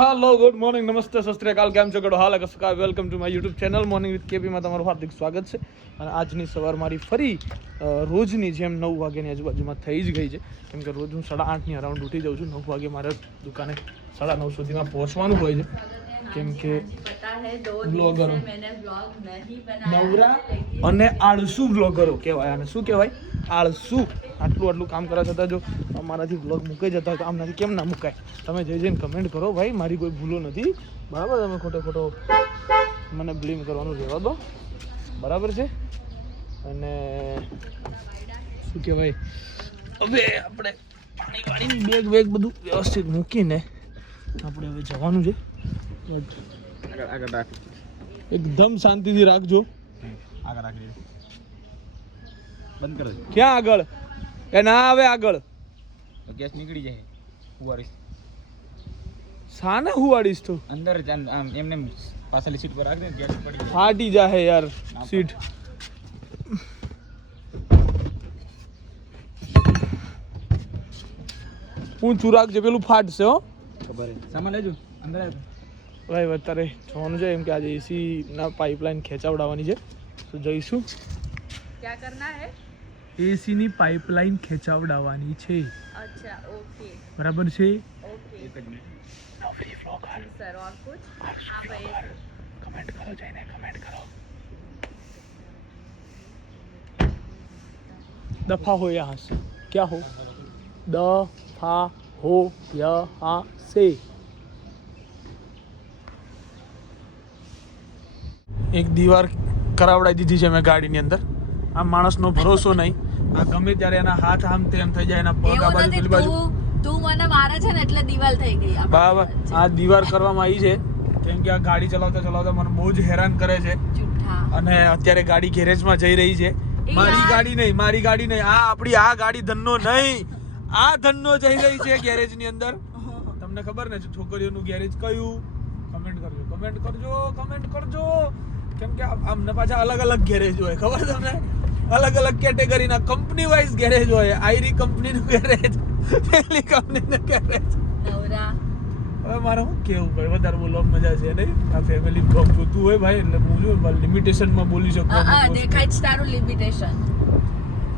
Hello good morning નમસ્તે સસ્ત્રીકાલ કેમ છો ગડો? હાલ કસકા welcome to my YouTube channel morning with કેપીમાં તમારું હાર્દિક સ્વાગત છે. અને આજની સવાર મારી ફરી રોજની જેમ નવ વાગ્યાની આજુબાજુમાં થઈ જ ગઈ છે. કેમ કે રોજ હું સાડા આઠની અરાઉન્ડ ઉઠી જાઉં છું. નવ વાગે મારે દુકાને સાડા નવ સુધીમાં પહોંચવાનું હોય છે. કેમ કે બ્લોગરો નવરા અને આળસુ બ્લોગરો કહેવાય અને શું કહેવાય? આળસુ. આટલું આટલું કામ કરવા છતાં જો અમારાથી બ્લોગ મૂકી જતા હોય તો આમનાથી કેમ ના મુકાય? તમે જઈ જઈને કમેન્ટ કરો ભાઈ મારી કોઈ ભૂલો નથી. બરાબર તમે ખોટો ખોટો મને બ્લેમ કરવાનું રહેવા દો. બરાબર છે? અને શું કહેવાય? હવે આપણે પાણી પાણીની બેગ વેગ બધું વ્યવસ્થિત મૂકીને આપણે હવે જવાનું છે. એકદમ શાંતિથી રાખજો. આગળ રાખી બંધ કરી દે. ક્યાં આગળ? કે ના આવે આગળ. ગેસ નીકળી જાય. હુવાડીશ સાને હુવાડીશ તો? અંદર આમ એમને એમ પાછળની સીટ પર રાખ દે ગેસ પડી જાય. ફાટી જાહે યાર સીટ. ઊંચું જે પેલું ફાટશે હો. ખબર હે સામાન લેજો. અંદર આવ. ભાઈ અત્યારે જવાનું છે એમ કે આજે એસી ના પાઇપલાઇન ખેંચાવડાવવાની છે તો જઈશું क्या करना है એસી ની પાઇપલાઇન ખેંચાવડાવવાની છે अच्छा ओके બરાબર છે ओके એક જ મિનિટ सर और कुछ हाँ भाई કમેન્ટ કરો જઈને કમેન્ટ કરો દફા હો યહાં સે क्या हो દફા હો યહાં સે એક દીવાર કરાવડાવી દીધી છે મેં ગાડીની અંદર. આ માણસનો ભરોસો નહીં. આ ગમે ત્યારે એના હાથ આમ તેમ થઈ જાય એના પગ આ બાજુ પેલી બાજુ. તું મને મારે છે ને એટલે દીવાલ થઈ ગઈ બરાબર આ દીવાર કરવામાં આવી છે. કેમ કે આ ગાડી ચલાવતા ચલાવતા મને બહુ જ હેરાન કરે છે. અને અત્યારે ગાડી ગેરેજમાં જઈ રહી છે. મારી ગાડી નહીં મારી ગાડી નહીં. આ આપણી આ ગાડી ધનનો નહીં. આ ધનનો જઈ રહી છે ગેરેજની અંદર. તમને ખબર ને છોકરીઓનું ગેરેજ કયું? કમેન્ટ કરજો કમેન્ટ કરજો કમેન્ટ કરજો. કેમ કે આમ- આમને પાછા અલગ અલગ ગેરેજ હોય ખબર તમને? અલગ અલગ કેટેગરીના કંપની વાઇઝ ગેરેજ હોય આઈરી કંપનીનું ગેરેજ પેલી કંપનીનું ગેરેજ હવે મારે શું કેવું ભાઈ? વધારે બોલવા મજા છે નહીં? આ ફેમિલી બ્લોગ જોતું હોય ભાઈ એટલે હું જો લિમિટેશનમાં બોલી શકું. દેખાય જ તારું લિમિટેશન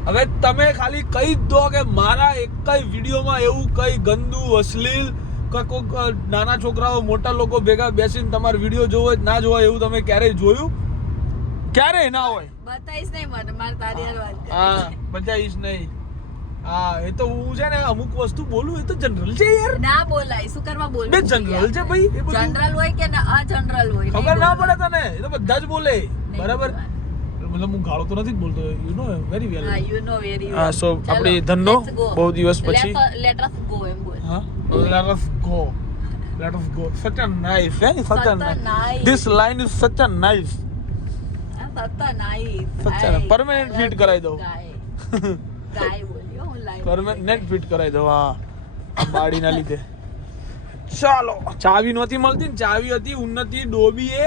હવે તમે ખાલી કહી જ દો કે મારા એક કઈ વિડીયોમાં એવું કઈ ગંદુ અશ્લીલ કોઈક નાના છોકરાઓ મોટા લોકો ભેગા બેસીને તમારે વીડિયો જોવો ના જોવા એવું તમે ક્યારેય જોયું? ક્યારેય ના હોય? બતાઈશ નહીં મને મારે તારી વાત હા બતાઈશ નહીં. હા એ તો હું છે ને અમુક વસ્તુ બોલું એ તો જનરલ છે યાર. ના બોલાય શું કરવા બોલવું બે જનરલ છે ભાઈ એ બધું. જનરલ હોય કે ના? જનરલ હોય. ખબર ના પડે તને એ તો બધા જ બોલે. બરાબર? મતલબ હું ગાળો તો નથી બોલતો you know very well you know very હા, સો આપણે ધનનો બહુ દિવસ પછી- લેટ અસ ગો હા let us go. Let us go. Such a nice. Eh such Such a nice nice. this line is such a nice. સત્તા nice સચ્ચા ને, permanent fit કરાવી દઉં. ગાય બોલ્યો હું લાઈવ પરમેનન્ટ ફિટ હા બાડીના લીધે ચાલો ચાવી નહોતી મળતી ને ચાવી હતી ઉન્નતિ ડોબીએ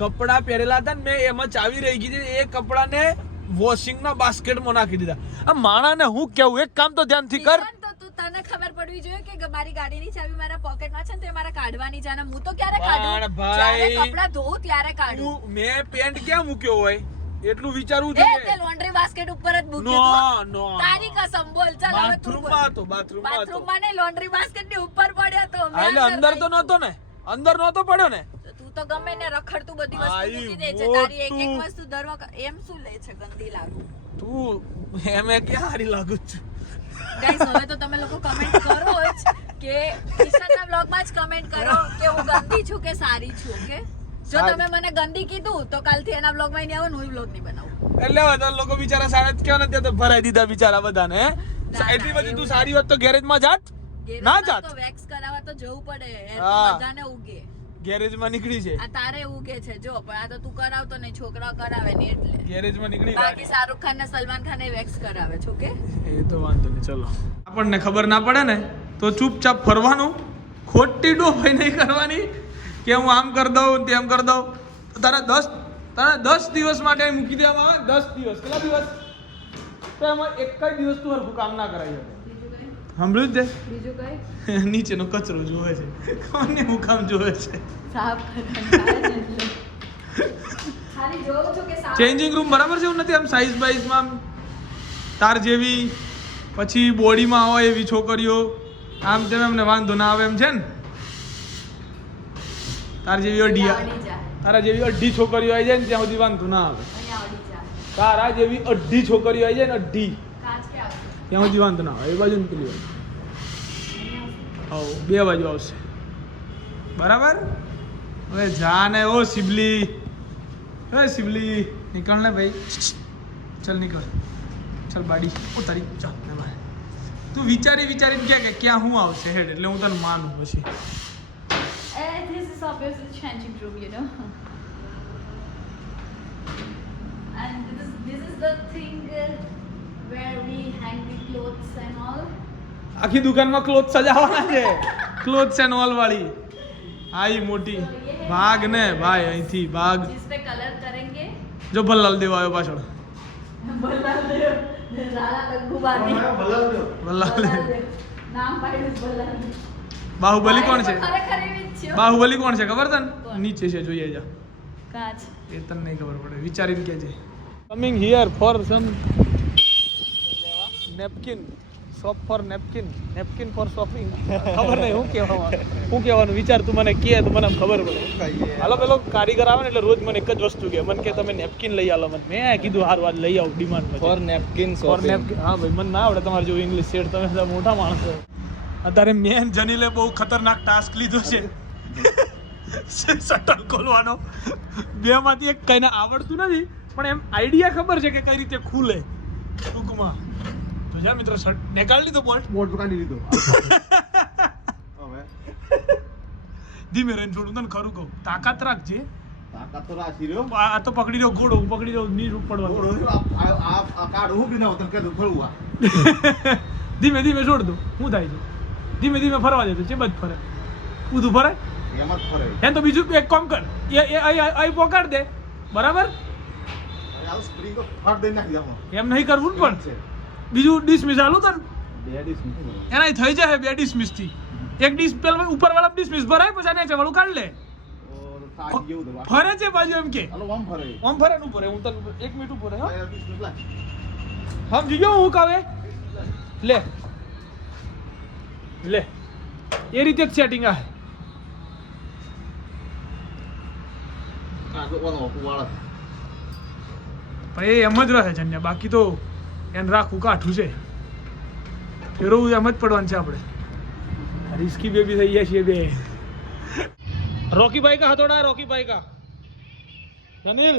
કપડા પહેરેલા હતા ને મેં એમાં ચાવી રહી ગઈ હતી એ કપડાને વોશિંગના બાસ્કેટમાં નાખી દીધા આ માણાને હું કેવું એક કામ તો ધ્યાનથી કર પડવી જોઈએ કે મારી ગાડીની ચાવી મારા પોકેટમાં છે ને તો એ મારે કાઢવાની છે હું તો ક્યારે કાઢું? જ્યારે કપડાં ધોઉં ત્યારે કાઢું. મેં પેન્ટ ક્યાં મૂક્યો હોય? એટલું વિચારવું જોઈએ. તે લોન્ડ્રી બાસ્કેટ ઉપર જ નો મૂક્યું નો હતું તારી કસમ બોલ ચાલ બોલ. બાથરૂમમાં હતો બાથરૂમમાં હતો. બાથરૂમમાં ને લોન્ડ્રી બાસ્કેટની ઉપર પડ્યો તો એટલે અંદર તો નતો ને? અંદર નતો પડ્યો ને? તું તો ગમે ને રખડતું બધી વસ્તુ મૂકી દે છે. તારી એક એક વસ્તુ વખત એમ શું લે છે ગંદી લાગુ? તું એમે ક્યાં હારી લાગુ છું. ગાઈસ હવે તો તમે લોકો કે વ્લોગમાં જ કમેન્ટ કરો કે હું ગંદી છું કે સારી છું ઓકે જો તમે મને ગંદી કીધું તો કાલથી એના વ્લોગમાં નહીં આવો હું બ્લોગ નહીં બનાવું. એટલે બધા લોકો બિચારા સારા કેવા ને ત્યાં તો ભરાઈ દીધા બિચારા બધાને એટલી બધી તું સારી વાત તો ગેરેજમાં જાત? ના જાત? તો વેક્સ કરાવવા તો જવું પડે બધાને ઉગે. ગેરેજમાં નીકળી છે. આ તારે ઉગે છે જો પણ આ તો તું કરાવતો નહીં છોકરાઓ કરાવે ને એટલે. ગેરેજમાં નીકળી બાકી શાહરુખ ખાન ને સલમાન ખાન એ વેક્સ કરાવે છે ઓકે એ તો વાંધો નહીં ચલો. આપણને ખબર ના પડે ને તો ચૂપચાપ ફરવાનું. ખોટી ડોફાઈ નહીં કરવાની. કે હું આમ કરી દઉં તેમ કરી દઉં. તારે દસ તારે દસ દિવસ માટે મૂકી દેવામાં આવે દસ દિવસ. કેટલા દિવસ? તો એમાં એક જ દિવસ તું હરખું કામ ના કરાવી શકે સાંભળ્યું જ છે? નીચેનો કચરો જોવે છે. કોને હું કામ જોવે છે? ચેન્જિંગ રૂમ બરાબર છે એવું નથી? આમ સાઈઝ બાઈઝમાં તાર જેવી પછી બોડીમાં હોય એવી છોકરીઓ. આમ તેમ એમને વાંધો ના આવે એમ છે ને? તાર જેવી અઢી તારા જેવી અઢી છોકરીઓ આવી જાય ને ત્યાં સુધી વાંધો ના આવે. તારા જેવી અઢી છોકરીઓ આવી જાય ને અઢી. ત્યાં સુધી વાંધો ના આવે. એ બાજુ ને પેલી હોય હા બે બાજુ આવશે. બરાબર? હવે જા ને ઓ સિબલી. હવે શિબલી નીકળ ને ભાઈ. ચલ નીકળ. ચલ બાડી. ઉતારી. ચાલ. તું વિચારી વિચારીને કે કે ક્યાં હું આવશે હેડ એટલે હું તને માનું પછી. આખી દુકાનમાં ક્લોથ સજાવવાના છે. ક્લોથ્સ એન્ડ ઓલ વાળી. આઈ મોટી. ભાગ ને ભાઈ અહીંથી ભાગ. જો ભલ્લાલ દેવ આવ્યો પાછળ. ભલ્લાલ દેવ બાહુબલી કોણ છે? બાહુબલી કોણ છે? ખબર તને? નીચે છે જોઈએ જા. એ તને નહીં ખબર પડે. વિચારીને કહેજે. Coming here for some napkin. Shop for napkin napkin for shopping ખબર નહીં હું કહેવાનું હું કહેવાનું વિચાર તું મને કહે તો મને ખબર પડે. હાલો પેલો કારીગર આવે ને એટલે રોજ મને એક જ વસ્તુ કહે મને કે તમે નેપકિન લઈ આવો મને મેં કીધું હારું આજ લઈ આવું demand for napkin for napkin હા ભાઈ મને ના આવડે તમારે જો ઇંગ્લિશ શેડ તમે મોટા માણસો. અત્યારે મેન જનીલે બહુ ખતરનાક ટાસ્ક લીધો છે. શટર ખોલવાનો. બે માંથી એક કઈને આવડતું નથી પણ એમ આઈડિયા ખબર છે કે કઈ રીતે ખુલે. ટૂંકમાં. તો જા મિત્ર શટ નીકાળી લીધો બોલ્ટ બોટ કાઢી લીધો. હવે? ધીમે રહીને થોડું તને ખરું કહું. તાકાત રાખજે તાકાત તો રાખી રહ્યો. આ તો પકડી રહ્યો ઘોડો હું પકડી રહ્યો નીર પડવાનો ઘોડો આ- કાઢ હું બી ના હોત કે આ. ધીમે ધીમે છોડ દઉં હું થાય છે. ધીમે ધીમે ફરવા જતો છે બધ ફરે. ઊંધું ફરે? એમ જ ફરે. એમ તો બીજું એક કામ કર એ એ અહીં પોકાડ દે. બરાબર? એમ નહીં કરવું પણ. છે. બીજું ડિસમિસ આલું તને. એના થઈ જાય બે ડિસમિસથી એક ડિસ પેલા ઉપર વાળા ડિસમિસ ભરાય પછી નીચે વાળું કાઢ લે. ફરે છે બાજુ એમ કે. ઓમ ફરે. ઓમ ફરે નું ફરે હું તને એક મિનિટ ઉપર હમ ગયો હું કાવે? લે. લે. એ રીતે જ સેટિંગ આ. પણ એ એમ જ રહે છે બાકી તો એને રાખવું કાઠું છે. ફેરવવું એમ જ પડવાનું છે આપણે. રિસ્કી બેબી થઈ ગયા છીએ બે રોકીભાઈ કા હથોડા, રોકીભાઈ કા? જનીલ,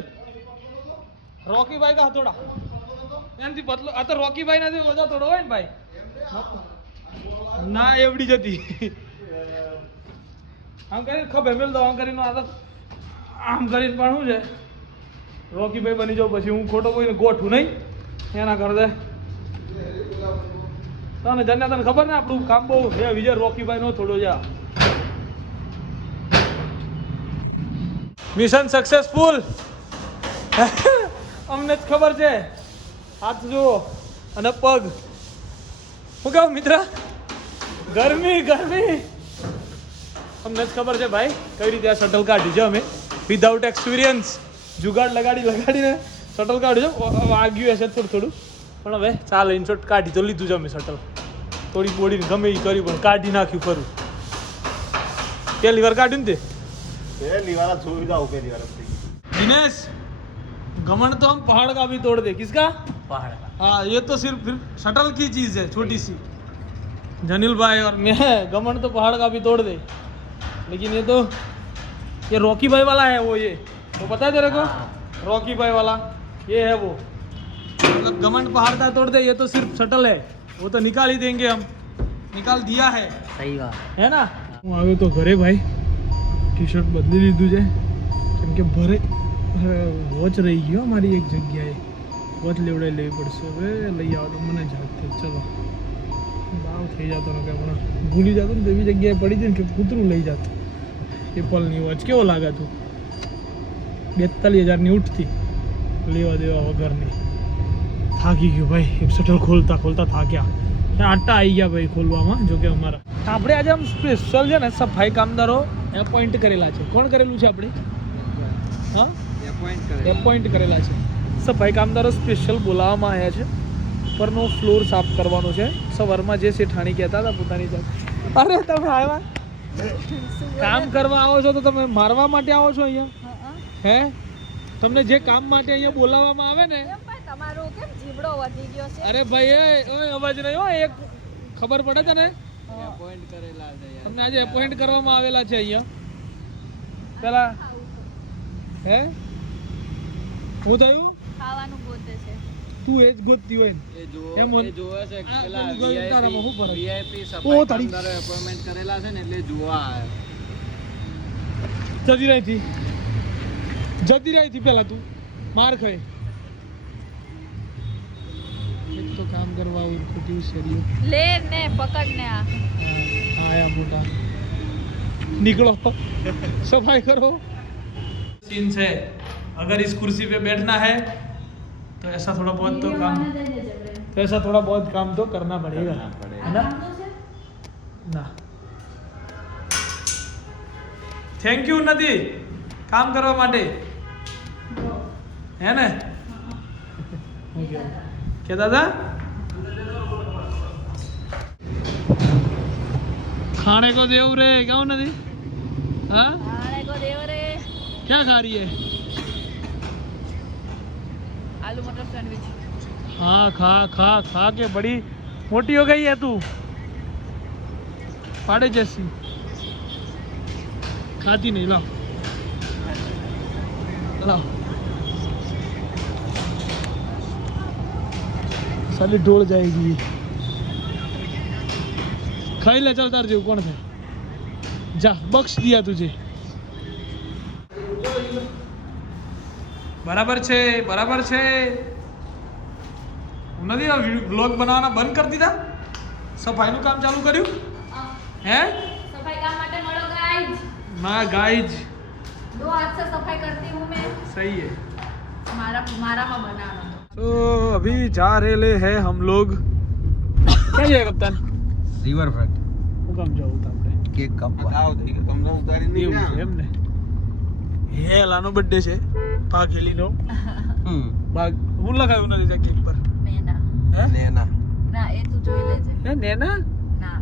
રોકીભાઈ કા હથોડા? એનથી બદલો આ તો રોકીભાઈ નથી બધા થોડો હોય ને ભાઈ. ના, એવડી જતી આમ કરીને ખબર મેલ દો, આમ કરીને આ આમ કરીને પણ શું છે? રોકીભાઈ બની જાઉં પછી હું ખોટો કોઈને ગોઠું નહીં. એના કરે તને જન્યા તને ખબર ને આપણું કામ બહુ એ વિજય રોકીભાઈ નો થોડો જા મિશન સક્સેસફુલ અમને જ ખબર છે. હાથ જુઓ અને પગ. હું કહું, મિત્ર? ગરમી ગરમી. અમને જ ખબર છે ભાઈ, કઈ રીતે આ શટલ કાઢી છે અમે. વિધાઉટ એક્સપિરિયન્સ જુગાડ લગાડી, લગાડીને શટલ કાઢ્યું છે વ- વાગ્યું હશે થોડું થોડું પણ હવે ચાલે ઇનશોર્ટ કાઢી તો લીધું છે અમે શટલ થોડી બોડીને ગમે એ કર્યું પણ કાઢી નાખ્યું ખરું પહેલી વાર કાઢ્યું ને તે પહેલી વાર જ સુવિધા ઉપેરી વાર જ થઈ ગઈ. दिनेश घमंड तो हम पहाड़ का भी तोड़ दे किसका हाँ ये तो सिर्फ सिर्फ शटल की चीज है छोटी सी जनील भाई और मैं घमंड तो पहाड़ का भी तोड़ दे लेकिन ये तो ये रॉकी भाई वाला है वो ये वो पता है तेरे को रॉकी भाई वाला ये है वो मतलब घमंड पहाड़ का तोड़ दे ये तो सिर्फ शटल है वो तो निकाल ही देंगे हम निकाल दिया है સહી વાત હે ના હું આવ્યો તો ઘરે ભાઈ ટી શર્ટ બદલી લીધું છે કેમ કે ભરે વોચ રહી ગયો મારી એક જગ્યાએ વોચ લેવડાવી લેવી પડશે હવે લઈ આવો તો મને જાતે ચલો ભાવ થઈ જતો ને કે હમણાં ભૂલી જતો ને તો એવી જગ્યાએ પડી જાય ને કે કૂતરું લઈ જતું એપલની વોચ કેવો લાગે તું બેતાલીસ હજારની ઉઠતી લેવા દેવા વગરની. થાકી ગયું ભાઈ એક શટર ખોલતા ખોલતા થાક્યા. આટા આવી ગયા ભાઈ ખોલવામાં જોકે અમારા. આપણે આજે આમ સ્પેશિયલ છે ને સફાઈ કામદારો એપોઇન્ટ કરેલા છે. કોણ કરેલું છે આપણે? હા? એપોઇન્ટ કરેલા. છે. સફાઈ કામદારો સ્પેશિયલ બોલાવવામાં આવ્યા છે. ઉપરનો ફ્લોર સાફ કરવાનો છે. સવારમાં જે શેઠાણી કહેતા હતા પોતાની જાત. અરે તમે આવ્યા? કામ કરવા આવો છો તો તમે મારવા માટે આવો છો અહીંયા? હે? તમને જે કામ માટે અહીંયા બોલાવવામાં આવે ને તમારો કેમ જીવડો વધી ગયો છે? અરે ભાઈ એ ઓય અવાજ નહીં હો એક ખબર પડે છે ને તમને આજે એપોઇન્ટ કરવામાં આવેલા છે અહીંયા. પેલા હે હું થયું? ખાવાનું ગોતે છે. તું એ જ ગોતતી હોય ને. એ જો એ જોવે છે પેલા વીઆઈપી? VIP સફાઈ કામદારો appointment કરેલા છે ને એટલે જોવા આવે જતી રહી થી જતી રહી થી પેલા તું માર ખાય એક તો કામ કરવા આવું ખોટી શરીર લે ને પકડ ને આ आया मोटा निकलो सफाई करो सीन से अगर इस कुर्सी पे बैठना है तो ऐसा थोड़ा बहुत तो काम तो ऐसा थोड़ा बहुत काम तो करना पड़ेगा है ना ना થેન્ક યુ નથી કામ કરવા માટે હે ને ઓકે કે દાદા खाने को देव रे क्या नदी हाँ આણે કો દેવ રે क्या खा रही है આલુ મટર સેન્ડવિચ हाँ खा खा खा के बड़ी मोटी हो गई है तू पाड़े जैसी खाती नहीं लाओ लाओ ખાલી ઢોળ જાયગી ખાઈ લે ચાલ તાર જેવું કોણ છે જા બક્ષ દિયા તુજે. બરાબર છે બરાબર છે. નથી વ્લોગ બનાવવાના બંધ કરી દીધા? સફાઈનું કામ ચાલુ કર્યું? હે. સફાઈ કામ માટે મળો ગાઈઝમાં ગાઈઝ દો હાથ સફાઈ કરતી હું મેં. સહી હે. મારા મારામાં બનાવો तो अभी जा रहे हैं हम लोग क्या है कप्तान Riverfront. હું કામ જાઉં તા આપણે કેક કાપવા. એવું છે એમ ને હેલાનો બર્થડે છે ભાગેલીનો હમ. ભાગ હું લગાવ્યું નથી ત્યાં કેક પર नेना હે નેના. ના એ તું જોઈ લેજે હે નેના ના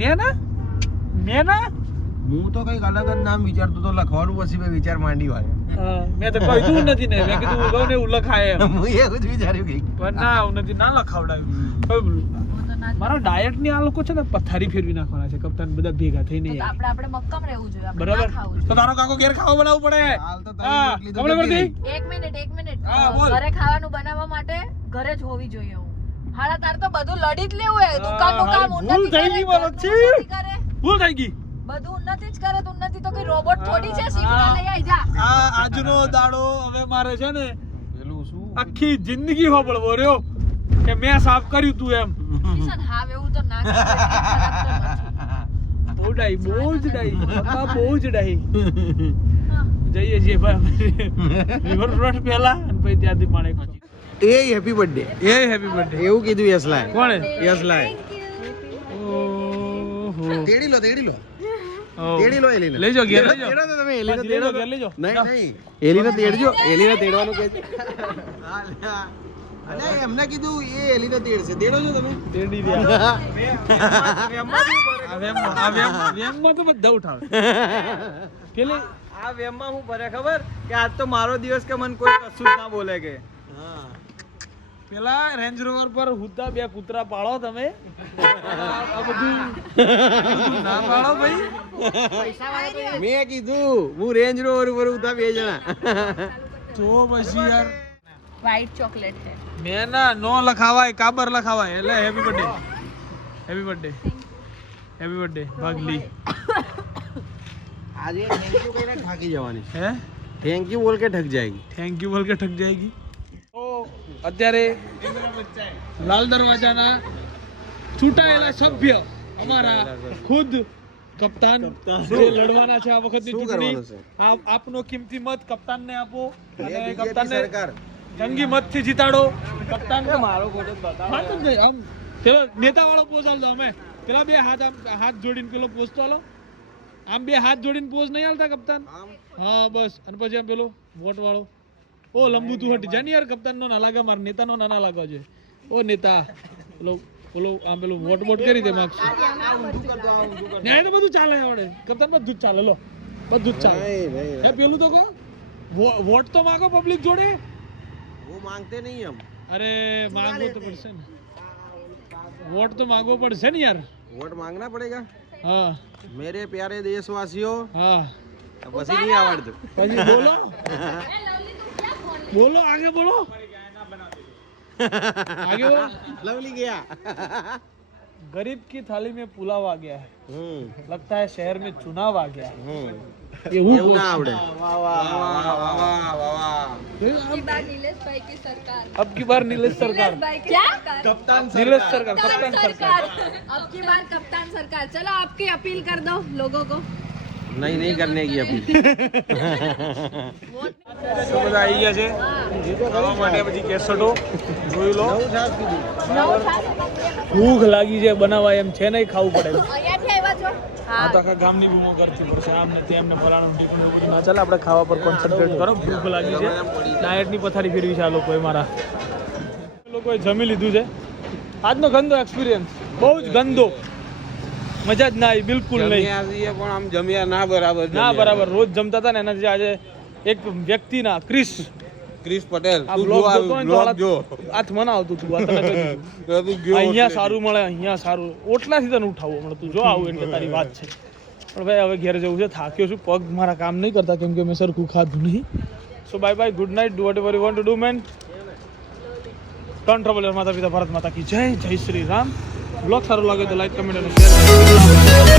નેના નેના હું તો કંઈક અલગ જ નામ વિચારતો તો લખવાનું પછી મેં વિચાર માંડી વાળ્યો મેં તો કહ્યું નથી ને મેં કીધું ઉગવ ને લખાય હું એવું જ વિચાર્યું કંઈક. પણ ના હું નથી ના લખાવડાવ્યું ના મારા ડાયટની આ લોકો છે ને પથારી ફેરવી નાખવાના છે કપ્તાન બધા ભેગા થઈને આપણે આપણે મક્કમ રહેવું જોઈએ બરાબર? તો તારો કાકો ઘેર ખાવા બનાવવું પડે? હાલ તો ખબર પડતી? એક મિનિટ એક મિનિટ. હા, ઘરે ખાવાનું બનાવવા માટે ઘરે જ હોવી જોઈએ હું. હાડા તાર તો બધું લડી જ લેવું હે. દુકાનનું હા, કામ ઉન્નતિ થઈ કરે, ગઈ ઘરનું મારાથી. ભૂલ થઈ ગઈ. બધું ઉન્નતિ જ કરે ઉન્નતિ તો કઈ રોબોટ થોડી છે? શીખવા લઈ આઈ જા. આ આજનો દાડો હવે મારે છે ને પેલું શું? આખી જિંદગી હોબળવો રહ્યો કે મેં સાફ કર્યું તું એમ. કિશન હાવ એવું તો ના કરતો, એટલી ખરાબ તો નથી. બહુ ડાઈ બહુ જ ડાઈ પપ્પા બહુ જ ડાઈ જઈએ છીએ ભાઈ. રિવર ફ્રન્ટ પહેલા અને પછી ત્યાંથી માણેક એ હેપી બર્થડે એ હેપી બર્થડે એવું કીધું યશલાએ. કોણે? યશલાએ. ઓહો. તેડી લો તેડી લો. તેડી લો એલીને. લઈ ઘેર લઈ તેડો તો તમે એલીને તેડો ઘેર લઈ જાઓ. નહીં નહીં. એલીને તેડજો એલીને તેડવાનું કહે અલે એમને કીધું એ એલીને તેડશે. તેડો છો તમે? તેડી રહ્યા આ વેમ વેમમાં તો બધા ઉઠાવે. પેલી આ વેમમાં હું ભરે ખબર કે આજ તો મારો દિવસ કે મને કોઈ કશું ના બોલે કે. પેલા રેન્જ રોવર પર હુદ્દા બે કૂતરા પાળો તમે. આ બધું ના પાળો ભાઈ. મેં કીધું હું રેન્જ રોવર ઉપર ઉતા બે જણા. તો પછી યાર વ્હાઈટ ચોકલેટ છે. મેં ના નો લખાવાય કાબર લખાવાય એટલે happy birthday happy birthday happy birthday ભાગલી આજે થેન્ક યુ કહીને થાકી જવાની. હે? થેન્ક યુ બોલ કે ઠક જાયગી. થેન્ક યુ બોલ કે ઠક જાયગી. અત્યારે લાલ દરવાજાના છૂટાયેલા સભ્ય અમારા ખુદ કપ્તાન જે લડવાના છે આ વખતની ચૂંટણી આપ આપનો કિંમતી મત કપ્તાનને આપો અને કપ્તાનને સરકાર. જંગી મતથી જીતાડો. કપ્તાન મારો ફોટો બતાવો. હા તો ભાઈ આમ પેલો નેતા વાળો પોઝ આલતો અમે. પેલા બે હાથ આમ હાથ જોડીને પેલો પોઝ તો આલો. આમ બે હાથ જોડીને પોઝ નહીં આલતા કપ્તાન? હા બસ. અને પછી આમ પેલો વોટ વાળો ઓ લંબુ તું હટ. જાની યાર કપ્તાનનો નો લાગા માર નેતાનો ના ના લાગો છે ઓ નેતા ઓલો ઓલો આમ પેલું મોટ મોટ કરી દે માર્ક્સ. ન્યાય તો બધું ચાલે આવડે. કપ્તાન બધું ચાલે. લો બધું ચાલે. પેલું તો કહો. વોટ તો માંગો પબ્લિક જોડે? હું માંગતે નહીં એમ. અરે માંગો તો પડશે ને. વોટ તો માંગવો પડશે ને યાર. વોટ માંગના પડેગા? હા. મેરે પ્યારે દેશવાસીઓ. હા. પછી નહીં આવડતું. પછી બોલો. बोलो आगे बोलो। आगे बोलो। लवली गया। गरीब की थाली में पुलाव आ गया है। हम्म। लगता है शहर में चुनाव आ गया है। हम्म। ये की सरकार। अब की बार नीलेश सरकार। क्या? कप्तान नीलेश सरकार। कप्तान सरकार। अब की बार कप्तान सरकार। चलो आपकी अपील कर दो लोगों को। નહીં નહીં કરને કી અભી બધા આવી ગયા છે ખાવા માટે પછી કેસટો જોઈ લો। ભૂખ લાગી છે બનાવવા એમ છે નહીં ખાવું પડે. આ તો આખા ગામની બૂમો કરતી પડશે આમ ને તેમ ફલાણું ટીકણું એવું ના ચાલે આપણે ખાવા પર કોન્સન્ટ્રેટ કરો. ભૂખ લાગી છે. ડાયટની પથારી ફેરવી છે આ લોકોએ મારા. લોકોએ જમી લીધું છે. આજનો ગંદો એક્સપિરિયન્સ બહુ જ ગંદો. મજા જ ના આવી બિલકુલ નહીં. જમ્યા પણ આમ જમ્યા ના બરાબર ના બરાબર રોજ જમતા હતા ને એનાથી આજે એક વ્યક્તિના ક્રિસ. ક્રિશ પટેલ જો જો. હાથ- મને આવતું તું. અહીંયા સારું મળે અહીંયા સારું. ઓટલાથી તને ઉઠાવું હમણાં તું જો આવું એટલે તારી વાત છે. પણ ભાઈ હવે ઘેર જવું છે થાક્યો છું પગ મારા કામ નહીં કરતા કેમ કે મેં સરખું ખાધું નહીં. So bye bye good night do whatever you want to do man turn traveller માતા પિતા ભારત માતા કી જય જય શ્રી રામ. બ્લોગ સારો લાગે તો લાઈક કમેન્ટ અને શેર